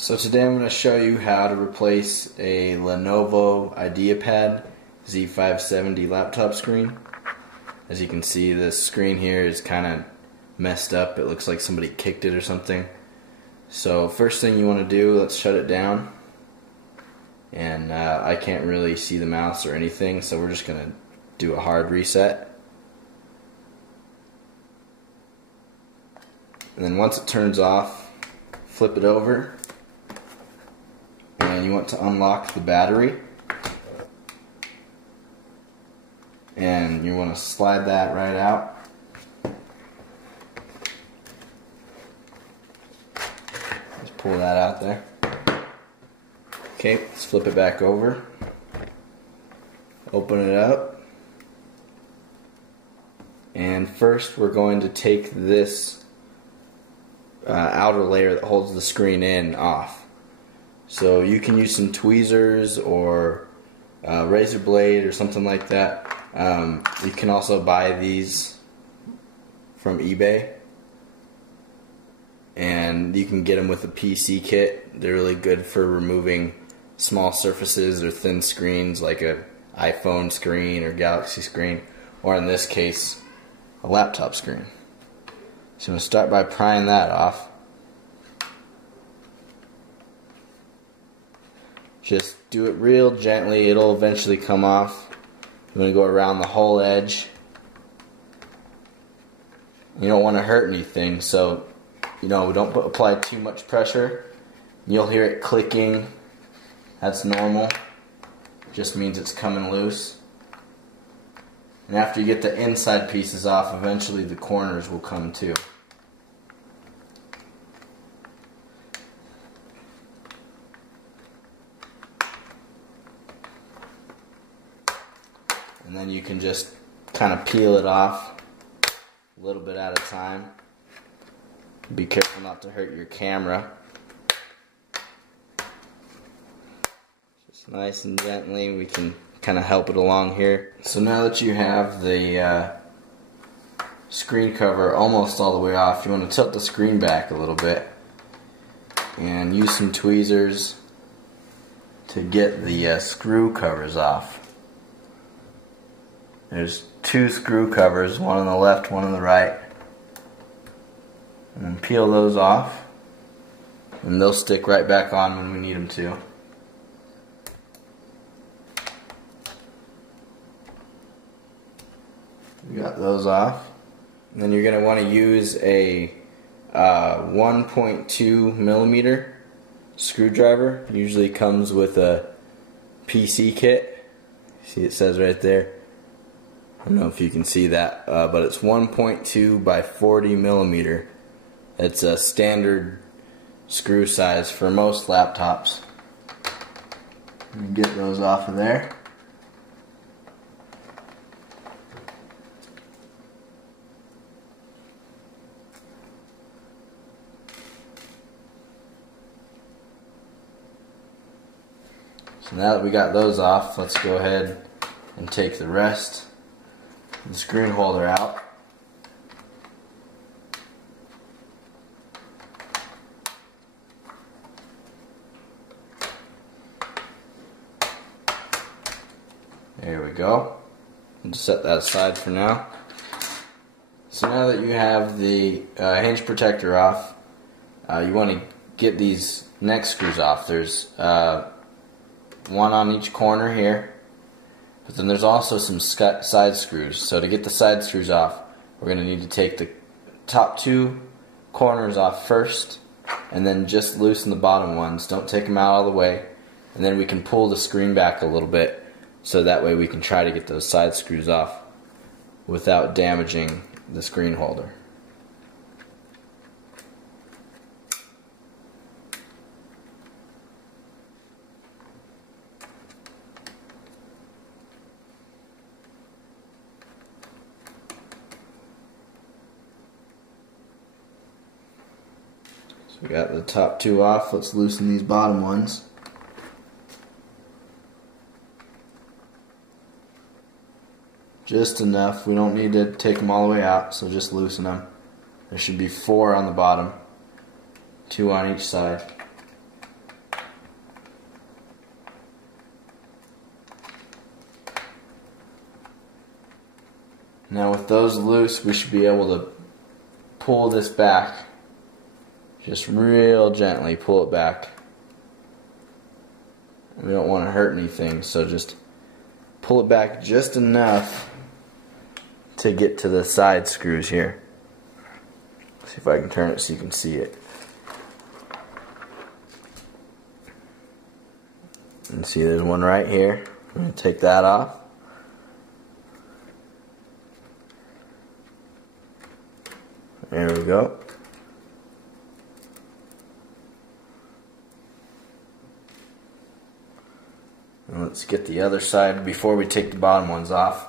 So today I'm going to show you how to replace a Lenovo Ideapad Z570 laptop screen. As you can see, this screen here is kind of messed up. It looks like somebody kicked it or something. So first thing you want to do, let's shut it down. And I can't really see the mouse or anything, so we're just going to do a hard reset. And then once it turns off, flip it over. And you want to unlock the battery. And you want to slide that right out. Just pull that out there. Okay, let's flip it back over. Open it up. And first we're going to take this outer layer that holds the screen in off. So you can use some tweezers or razor blade or something like that. You can also buy these from eBay, and you can get them with a PC kit. They're really good for removing small surfaces or thin screens like a iPhone screen or Galaxy screen, or in this case a laptop screen. So I'm going to start by prying that off. Just do it real gently, it'll eventually come off. I'm going to go around the whole edge. You don't want to hurt anything, so we don't apply too much pressure. You'll hear it clicking. That's normal. Just means it's coming loose. And after you get the inside pieces off, eventually the corners will come too. And then you can just kind of peel it off a little bit at a time. Be careful not to hurt your camera. Just nice and gently, we can kind of help it along here. So now that you have the screen cover almost all the way off, you want to tilt the screen back a little bit and use some tweezers to get the screw covers off. There's two screw covers, one on the left, one on the right. And then peel those off, and they'll stick right back on when we need them to. We got those off. And then you're going to want to use a 1.2 millimeter screwdriver. Usually comes with a PC kit. See, it says right there. I don't know if you can see that, but it's 1.2 by 40 millimeter. It's a standard screw size for most laptops. You can get those off of there. So now that we got those off, let's go ahead and take the rest of the screen holder out. There we go. And set that aside for now. So now that you have the hinge protector off, you want to get these neck screws off. There's one on each corner here, but then there's also some side screws. So to get the side screws off, we're going to need to take the top two corners off first, and then just loosen the bottom ones. Don't take them out all the way, and then we can pull the screen back a little bit, so that way we can try to get those side screws off without damaging the screen holder. So we got the top two off. Let's loosen these bottom ones. Just enough. We don't need to take them all the way out, so just loosen them. There should be 4 on the bottom, 2 on each side. Now with those loose, we should be able to pull this back. Just real gently pull it back. We don't want to hurt anything, so just pull it back just enough to get to the side screws here. See if I can turn it so you can see it. And see there's one right here. I'm going to take that off. There we go. And let's get the other side before we take the bottom ones off.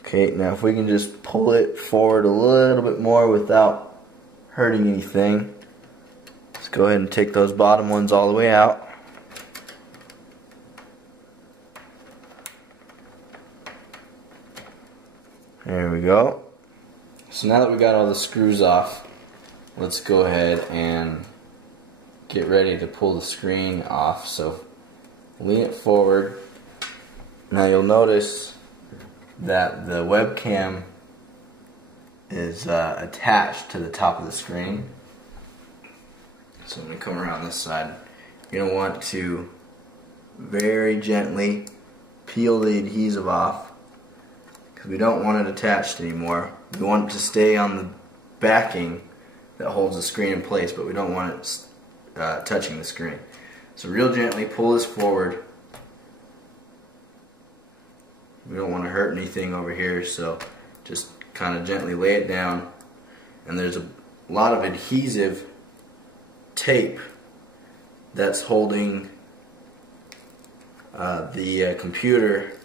Okay, now if we can just pull it forward a little bit more without hurting anything. Let's go ahead and take those bottom ones all the way out. There we go. So now that we got all the screws off, let's go ahead and get ready to pull the screen off. So lean it forward. Now you'll notice that the webcam is attached to the top of the screen. So I'm going to come around this side. You're going to want to very gently peel the adhesive off because we don't want it attached anymore. We want it to stay on the backing that holds the screen in place, but we don't want it touching the screen. So real gently pull this forward. We don't want to hurt anything over here, so just kind of gently lay it down. And there's a lot of adhesive tape that's holding the computer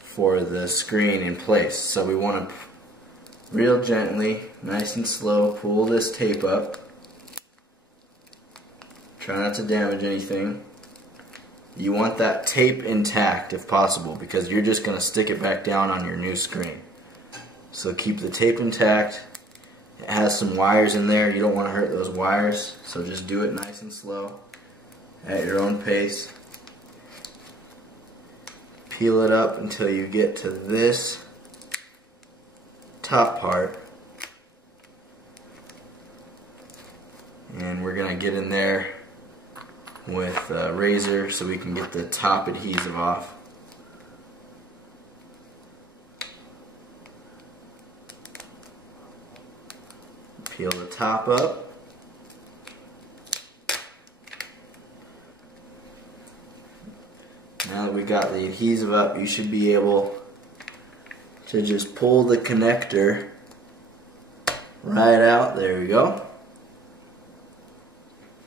for the screen in place. So we want to real gently, nice and slow, pull this tape up. Try not to damage anything. You want that tape intact if possible, because you're just going to stick it back down on your new screen. So keep the tape intact. It has some wires in there. You don't want to hurt those wires, so just do it nice and slow at your own pace. Peel it up until you get to this top part. And we're going to get in there with a razor so we can get the top adhesive off. Peel the top up. Now that we got the adhesive up, you should be able to just pull the connector right out. There we go.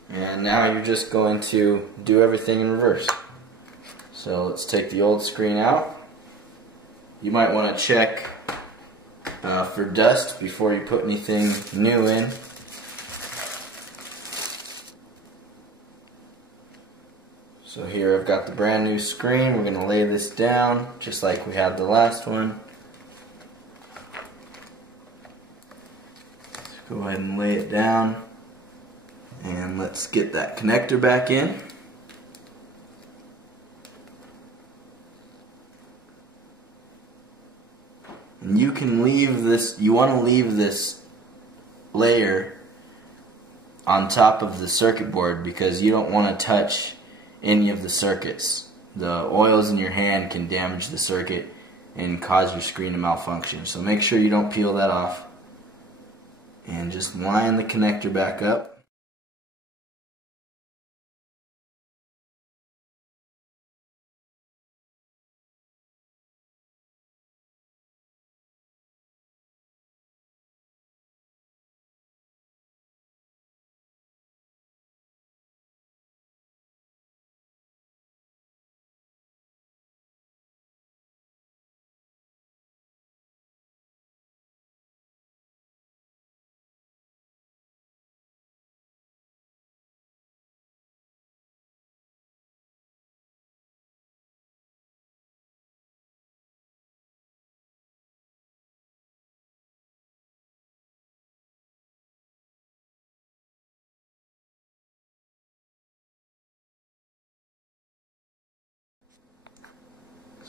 And now you're just going to do everything in reverse. So let's take the old screen out. You might want to check for dust before you put anything new in. So here I've got the brand new screen. We're going to lay this down just like we had the last one. Let's go ahead and lay it down. And let's get that connector back in. And you can leave this, you want to leave this layer on top of the circuit board because you don't want to touch any of the circuits. The oils in your hand can damage the circuit and cause your screen to malfunction. So make sure you don't peel that off. And just line the connector back up.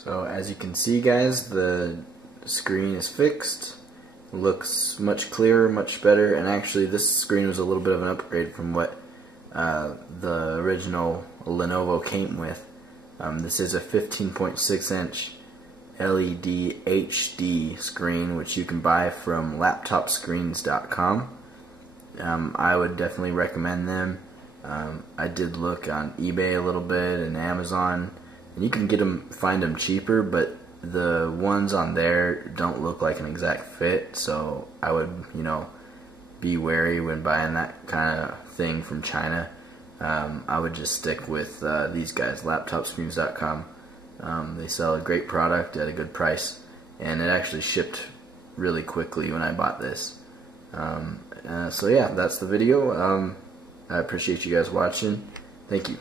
So as you can see, guys, the screen is fixed. It looks much clearer, much better, and actually this screen was a little bit of an upgrade from what the original Lenovo came with. This is a 15.6 inch LED HD screen, which you can buy from laptopscreens.com. I would definitely recommend them. I did look on eBay a little bit and Amazon, and you can find them cheaper, but the ones on there don't look like an exact fit, so I would, be wary when buying that kind of thing from China. I would just stick with these guys, laptopscreens.com. They sell a great product at a good price, and it actually shipped really quickly when I bought this. So yeah, that's the video. I appreciate you guys watching. Thank you.